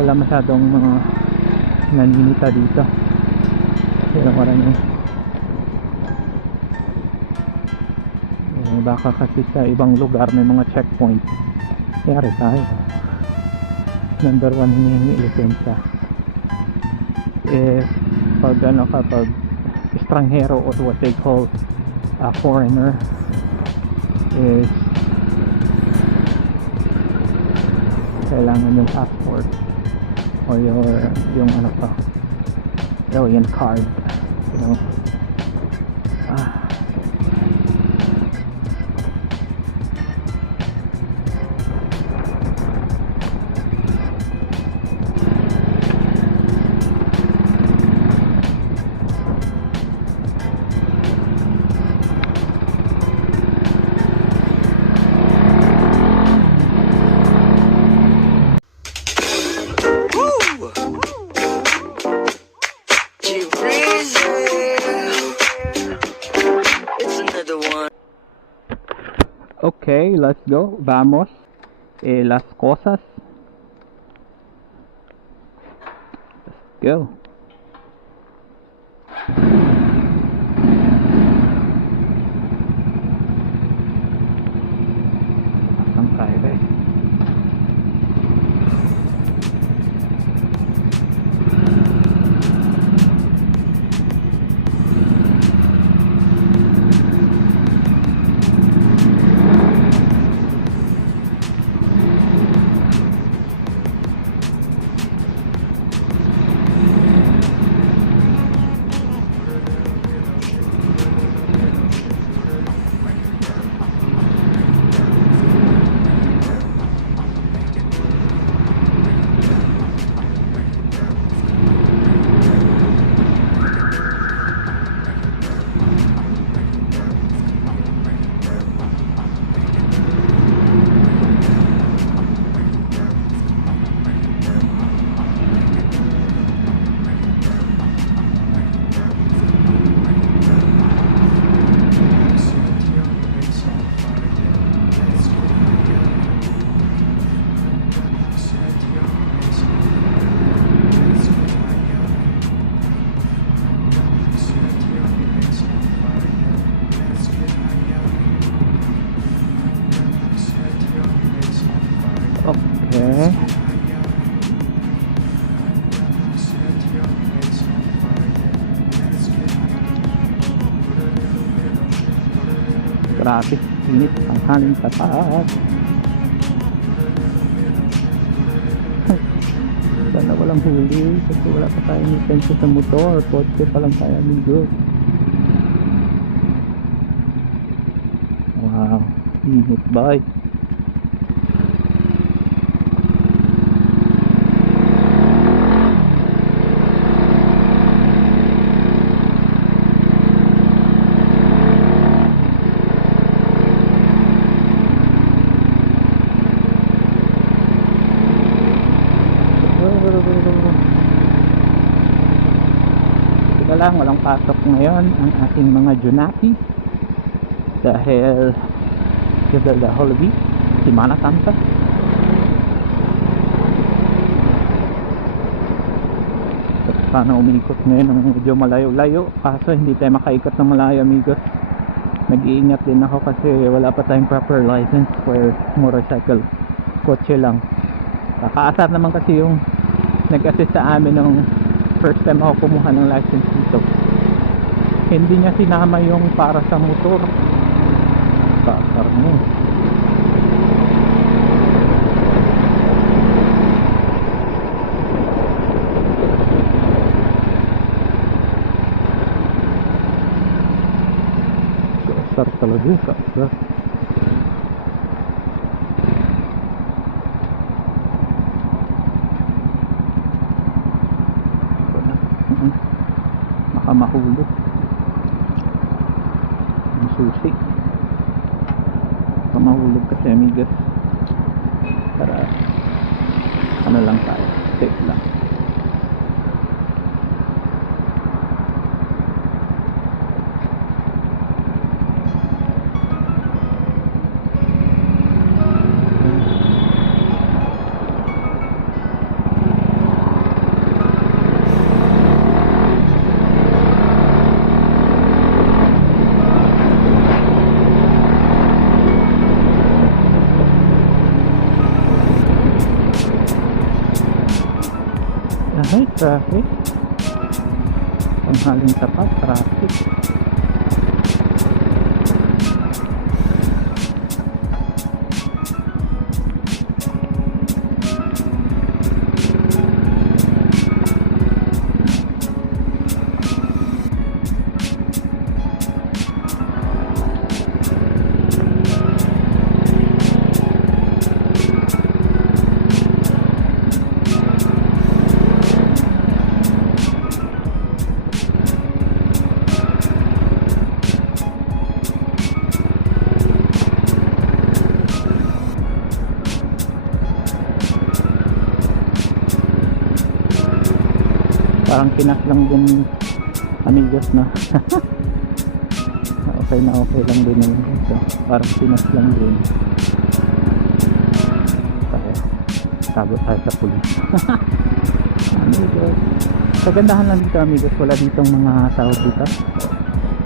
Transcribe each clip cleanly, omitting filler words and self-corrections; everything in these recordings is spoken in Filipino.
wala masyadong mga naninita dito. Walang marami. Baka kasi sa ibang lugar may mga checkpoint. Kaya tayo number 1 hinihingi lisensya. If pag ano ka, pag estranghero or what they call a foreigner is kailangan yung passport or yung ano pa, alien card, you know. Okay, let's go. Vamos. Las cosas. Let's go. Saan tayo guys? Okay. Grabe, init ang hangin sa taas. Sana walang huli kasi wala pa tayong lisensya sa motor. Kotse pa lang tayo, amigo. Wow, init ba? Teka lang, walang pasok ngayon ang ating mga Junati dahil the Holy Week, Semana Santa. Sana umikot ngayon ng medyo malayo-layo, kaso hindi tayo makaikot ng malayo, amigos. Nag-iingat din ako kasi wala pa tayong proper license for motorcycle, kotse lang. Kakaasar naman kasi yung nag-assist sa amin nung first time ako kumuha ng license dito. Hindi niya sinama yung para sa motor. Kaasar mo. Kaasar talaga, kaasar. Baka mahulog ang susi. Baka mahulog kasi, amigas. Para ano lang tayo, safe lang. Ay, traffic. Tanghaling tapat, traffic. Parang kinas lang din amigos na. Okay na okay lang din naman ito. Parang kinas lang din. Tago tayo sa pulis. Amigos, kagandahan lang dito amigos, wala ditong mga tao dito,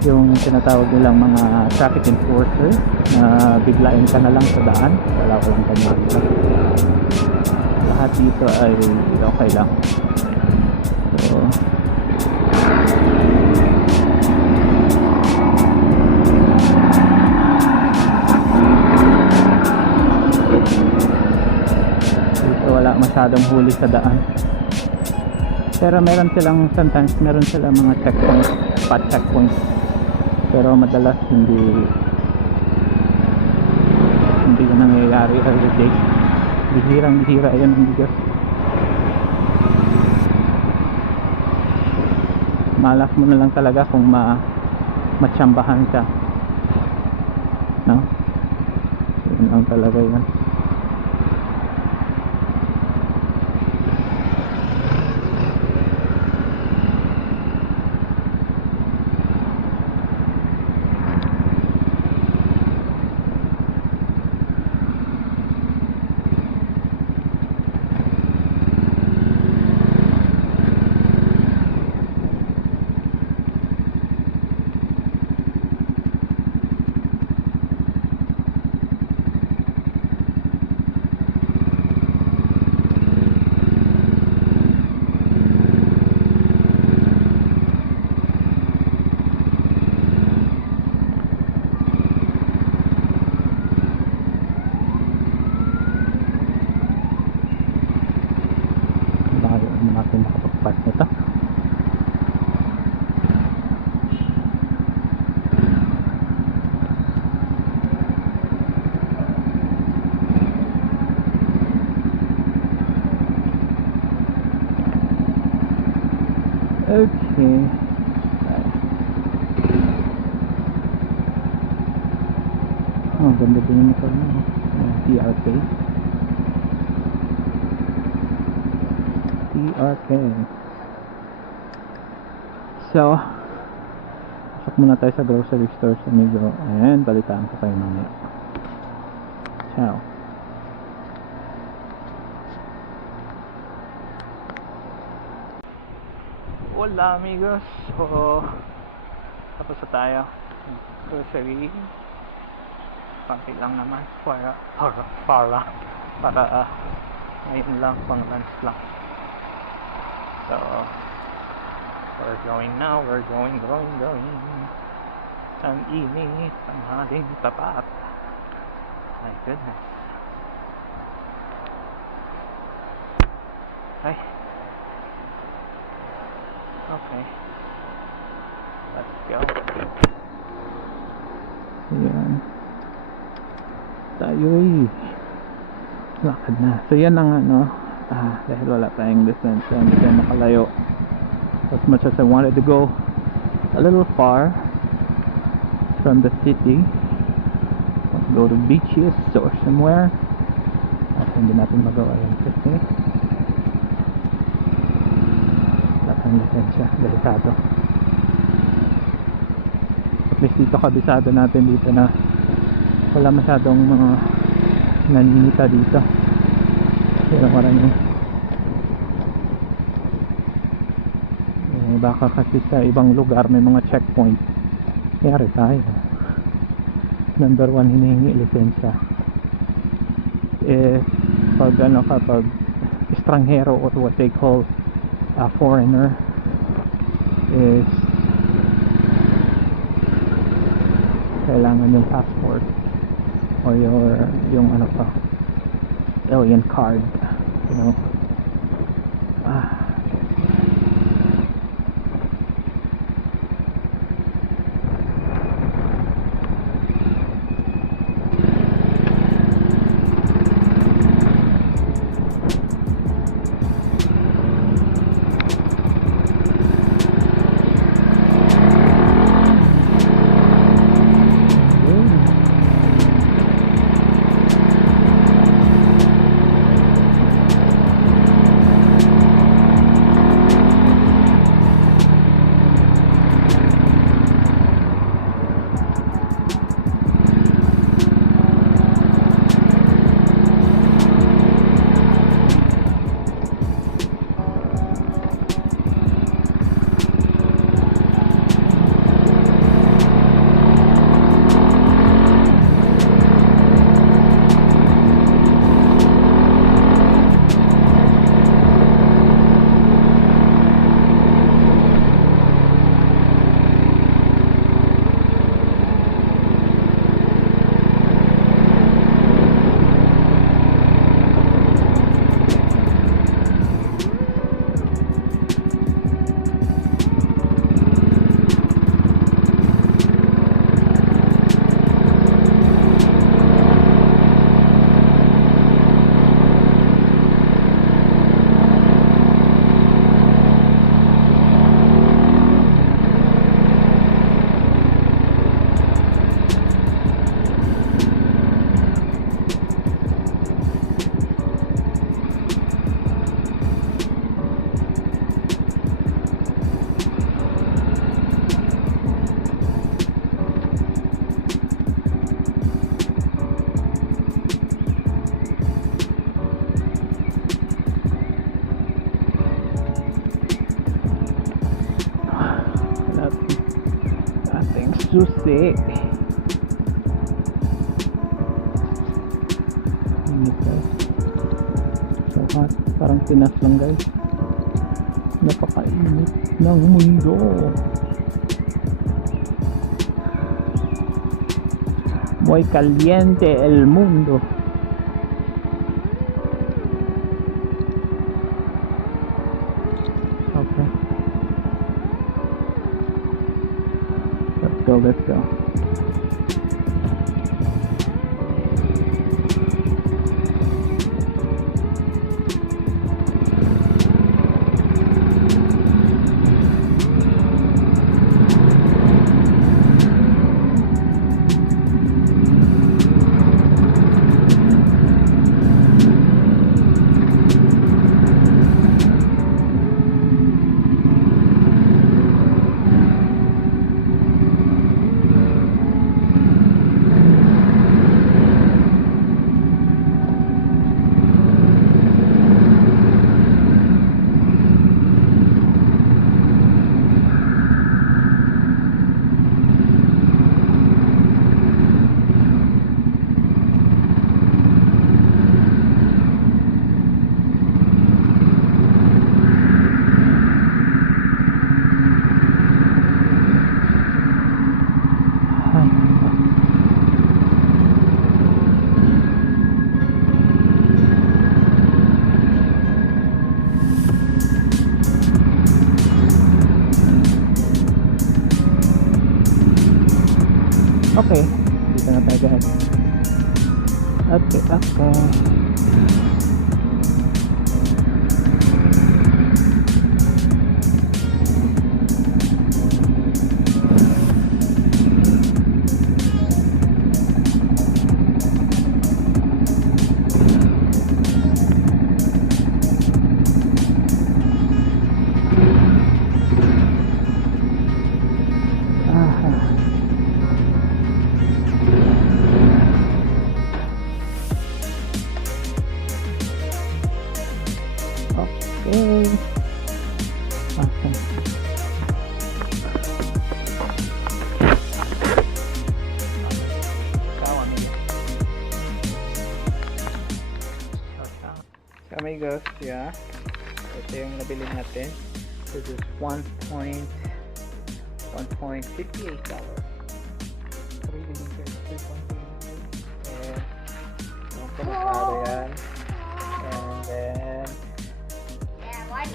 yung tinatawag nilang mga traffic enforcer na biglain ka na lang sa daan, wala ko lang ganyan. Lahat dito ay okay lang. So dito wala masyadong huli sa daan, pero meron silang sometimes meron silang mga checkpoint, spot checkpoint, pero madalas hindi yun nangyayari every day. Bihirang-bihira yun ang bigas. Malas mo na lang talaga kung matsambahan ka, no? Yun lang talaga yun. Natin makapag-park nito. Okay. Oh, ganda din yung motor na. TRK. So pasok muna tayo sa grocery store sa amigo, and balitaan ko kayo mamaya. Ciao. Hola amigos, so tapos na tayo grocery. Pangki lang naman para ngayon lang, pang lunch lang. So we're going now, we're going. Ang init, ang haling tapat. My goodness. Ay. Okay. Let's go. Ayan. Tayo'y lakad na. So yan ang dahil wala tayong distance, hindi tayo makalayo. As much as I wanted to go a little far from the city, go to beaches or somewhere, at hindi natin magawa yan kasi wala tayong lisensya. Delikado. At least dito kabisado natin dito na wala masyadong mga naninita dito. Pero maraming baka kasi sa ibang lugar may mga checkpoint. Kaya tayo number 1 hinihingi lisensya pag pag estranghero, or what they call a foreigner is kailangan yung passport or yung ano pa, alien card, you know. Ating susi. Init guys. So hot. Parang Pinas lang guys. Napakainit ng mundo. Muy caliente el mundo. Okay. Let's go. Okay, dito na tayo guys. Okay. Okay. Awesome. Amigos, yeah. Ito yung nabili natin. This is $1.58. 3 liters, 3.2 liters. And kumakaano yan. And then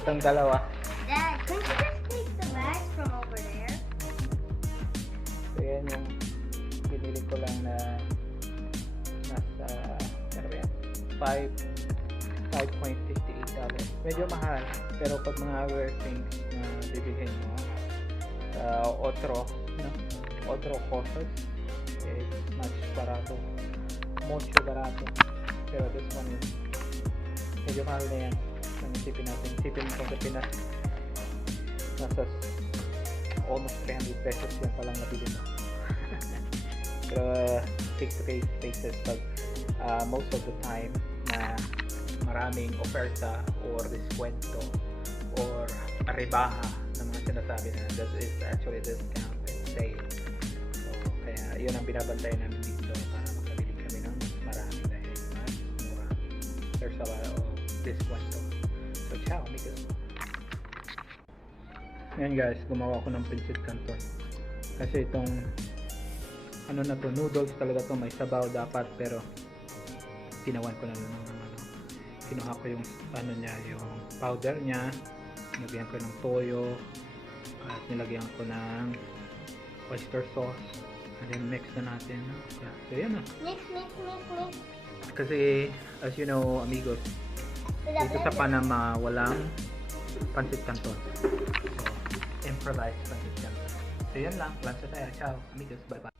itong dalawa. Dad, couldn't you just take the bags from over there? So yan yung binili ko lang na nasa ano ba yan? $5.58. Medyo mahal, pero pag mga rare things na bibilhin mo otro cosas, it's much barato, mucho barato. Pero this one is medyo mahal na yan. Isipin mo kung sa Pinas nasa almost 300 pesos yan palang nabili mo. Pero fixed rate basis pag most of the time na maraming oferta or deskwento or rebaha na mga sinasabi na that is actually discount and sale. So kaya yun ang binabantayan namin dito para makabili kami ng marami dahil mas mura. There's a lot of deskwento. So ciao amigos. Ngayon guys, gumawa ko ng pinsit canton. Kasi itong ano na to, noodles talaga to, may sabaw dapat, pero tinawan ko na lang ng kinuha ko yung ano niya, yung powder niya, nilagyan ko ng toyo at nilagyan ko ng oyster sauce, and then mix na natin. So yan na. Mix. Kasi as you know amigos, dito sa Panama walang pancit canton. So improvise pancit canton. So yan lang, lansa tayo. Ciao amigos, bye bye.